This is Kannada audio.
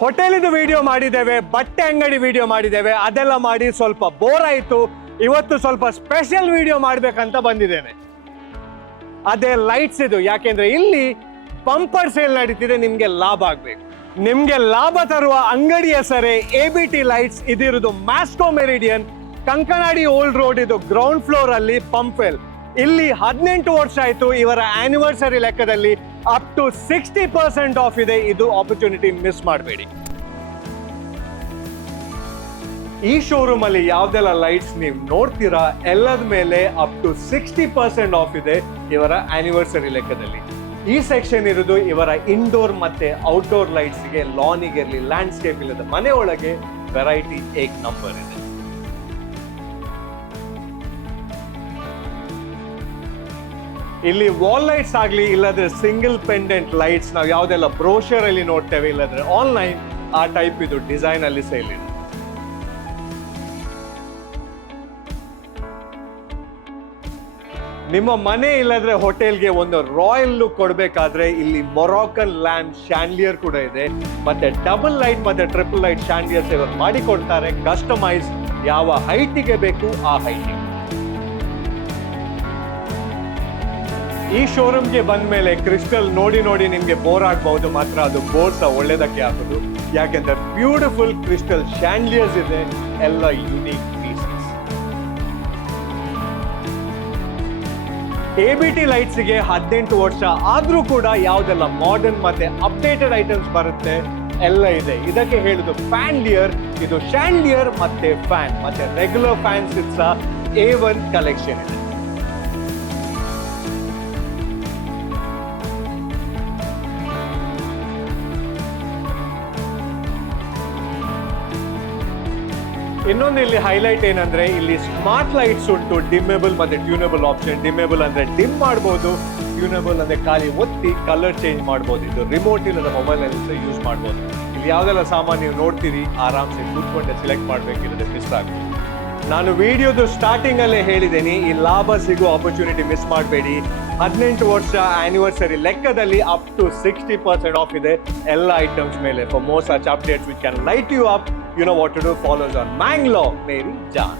ಹೋಟೆಲಿದು ವಿಡಿಯೋ ಮಾಡಿದ್ದೇವೆ, ಬಟ್ಟೆ ಅಂಗಡಿ ವಿಡಿಯೋ ಮಾಡಿದ್ದೇವೆ, ಅದೆಲ್ಲ ಮಾಡಿ ಸ್ವಲ್ಪ ಬೋರ್ ಆಯಿತು. ಇವತ್ತು ಸ್ವಲ್ಪ ಸ್ಪೆಷಲ್ ವಿಡಿಯೋ ಮಾಡ್ಬೇಕಂತ ಬಂದಿದ್ದೇನೆ. ಅದೇ ಲೈಟ್ಸ್ ಇದು. ಯಾಕೆಂದ್ರೆ ಇಲ್ಲಿ ಬಂಪರ್ ಸೇಲ್ ನಡೀತಿದೆ, ನಿಮ್ಗೆ ಲಾಭ ಆಗ್ಬೇಕು. ನಿಮ್ಗೆ ಲಾಭ ತರುವ ಅಂಗಡಿ ಹೆಸರೇ ABT ಲೈಟ್ಸ್. ಇದಿರುವುದು Masco Meridian, Kankanadi old road. ಇದು ಗ್ರೌಂಡ್ ಫ್ಲೋರ್ ಅಲ್ಲಿ ಪಂಪ್ವೆಲ್. ಇಲ್ಲಿ 18 ವರ್ಷ ಆಯ್ತು. ಇವರ ಆನಿವರ್ಸರಿ ಲೆಕ್ಕದಲ್ಲಿ ಅಪ್ ಟು 60% ಆಫ್ ಇದೆ. ಇದು ಆಪರ್ಚುನಿಟಿ ಮಿಸ್ ಮಾಡಬೇಡಿ. ಈ ಶೋರೂಮ್ ಅಲ್ಲಿ ಯಾವ್ದೆಲ್ಲ ಲೈಟ್ಸ್ ನೀವು ನೋಡ್ತೀರಾ ಎಲ್ಲದ ಮೇಲೆ ಅಪ್ ಟು 60% ಆಫ್ ಇದೆ ಇವರ ಆನಿವರ್ಸರಿ ಲೆಕ್ಕದಲ್ಲಿ. ಈ ಸೆಕ್ಷನ್ ಇರೋದು ಇವರ ಇಂಡೋರ್ ಮತ್ತೆ ಔಟ್ಡೋರ್ ಲೈಟ್ಸ್ ಗೆ, ಲಾನಿಗೆ ಇರಲಿ, ಲ್ಯಾಂಡ್ಸ್ಕೇಪ್ ಇಲ್ಲದ ಮನೆ ಒಳಗೆ ವೆರೈಟಿ ಏಕ್ ನಂಬರ್ ಇದೆ. ಇಲ್ಲಿ ವಾಲ್ ಲೈಟ್ಸ್ ಆಗ್ಲಿ, ಇಲ್ಲದ್ರೆ ಸಿಂಗಲ್ ಪೆಂಡೆಂಟ್ ಲೈಟ್ಸ್ ನಾವು ಯಾವ್ದೆಲ್ಲ ಬ್ರೋಷರ್ ಅಲ್ಲಿ ನೋಡ್ತೇವೆ, ಇಲ್ಲದ್ರೆ ಆನ್ಲೈನ್, ಆ ಟೈಪ್ ಇದು ಡಿಸೈನ್ ಅಲ್ಲಿ ಸೇಲ್ ಇದೆ. ನಿಮ್ಮ ಮನೆ ಇಲ್ಲದ್ರೆ ಹೋಟೆಲ್ಗೆ ಒಂದು ರಾಯಲ್ ಲುಕ್ ಕೊಡ್ಬೇಕಾದ್ರೆ ಇಲ್ಲಿ ಮೊರಾಕನ್ ಲ್ಯಾಂಪ್ ಶಾಂಡ್ಲಿಯರ್ ಕೂಡ ಇದೆ. ಮತ್ತೆ ಡಬಲ್ ಲೈಟ್ ಮತ್ತೆ ಟ್ರಿಪಲ್ ಲೈಟ್ ಶಾಂಡ್ಲಿಯರ್ಸ್ ಇವರು ಮಾಡಿಕೊಡ್ತಾರೆ. ಕಸ್ಟಮೈಸ್ ಯಾವ ಹೈಟಿಗೆ ಬೇಕು ಆ ಹೈಟಿಗೆ. ಈ ಶೋರೂಮ್ಗೆ ಬಂದ ಮೇಲೆ ಕ್ರಿಸ್ಟಲ್ ನೋಡಿ ನೋಡಿ ನಿಮ್ಗೆ ಬೋರ್ ಆಗಬಹುದು, ಮಾತ್ರ ಅದು ಬೋರ್ ಸಹ ಒಳ್ಳೇದಕ್ಕೆ ಆಗೋದು. ಯಾಕೆಂದ್ರೆ ಬ್ಯೂಟಿಫುಲ್ ಕ್ರಿಸ್ಟಲ್ ಶಾಂಡ್ಲಿಯರ್ಸ್ ಇದೆ, ಎಲ್ಲ ಯುನೀಕ್ ಪೀಸಸ್. ABT ಲೈಟ್ಸ್ ಗೆ 18 ವರ್ಷ ಆದ್ರೂ ಕೂಡ ಯಾವ್ದೆಲ್ಲ ಮಾಡರ್ನ್ ಮತ್ತೆ ಅಪ್ಡೇಟೆಡ್ ಐಟಮ್ಸ್ ಬರುತ್ತೆ ಎಲ್ಲ ಇದೆ. ಇದಕ್ಕೆ ಹೇಳುದು ಫ್ಯಾನ್ಲಿಯರ್. ಇದು ಶಾಂಡ್ಲಿಯರ್ ಮತ್ತೆ ಫ್ಯಾನ್ ಮತ್ತೆ ರೆಗ್ಯುಲರ್ ಫ್ಯಾನ್ಸ್ ಸಹ A1 ಕಲೆಕ್ಷನ್ ಇದೆ. ಇನ್ನೊಂದು ಇಲ್ಲಿ ಹೈಲೈಟ್ ಏನಂದ್ರೆ ಇಲ್ಲಿ ಸ್ಮಾರ್ಟ್ ಲೈಟ್ಸ್ ಉಂಟು, ಡಿಮ್ಮೇಬಲ್ ಮತ್ತೆ ಟ್ಯೂನಬಲ್ ಆಪ್ಷನ್. ಡಿಮ್ಮೇಬಲ್ ಅಂದ್ರೆ ಡಿಮ್ ಮಾಡಬಹುದು, ಟ್ಯೂನಬಲ್ ಅಂದ್ರೆ ಖಾಲಿ ಒತ್ತಿ ಕಲರ್ ಚೇಂಜ್ ಮಾಡಬಹುದು. ಇದು ರಿಮೋಟ್ ಇಲ್ಲದ ಮೊಬೈಲ್ ಅಲ್ಲಿ ಯೂಸ್ ಮಾಡಬಹುದು. ಇಲ್ಲಿ ಯಾವ್ದೆಲ್ಲ ಸಾಮಾನು ನೀವು ನೋಡ್ತೀರಿ ಆರಾಮ್ಸೆ ಕೂತ್ಕೊಂಡೆ ಸಿಲೆಕ್ಟ್ ಮಾಡ್ಬೇಕಿಲ್ಲದೆ ಮಿಸ್ ಆಗ್ಬೋದು. ನಾನು ವಿಡಿಯೋದು ಸ್ಟಾರ್ಟಿಂಗ್ ಅಲ್ಲೇ ಹೇಳಿದ್ದೀನಿ, ಈ ಲಾಭ ಸಿಗೋ ಆಪರ್ಚುನಿಟಿ ಮಿಸ್ ಮಾಡಬೇಡಿ. 18 ವರ್ಷ ಆನಿವರ್ಸರಿ ಲೆಕ್ಕದಲ್ಲಿ ಅಪ್ ಟು 60% ಆಫ್ ಇದೆ ಎಲ್ಲ ಐಟಮ್ಸ್ ಮೇಲೆ. For more such updates which can light you up, you know what to do. Follow us on Mangalore Mary Jaan.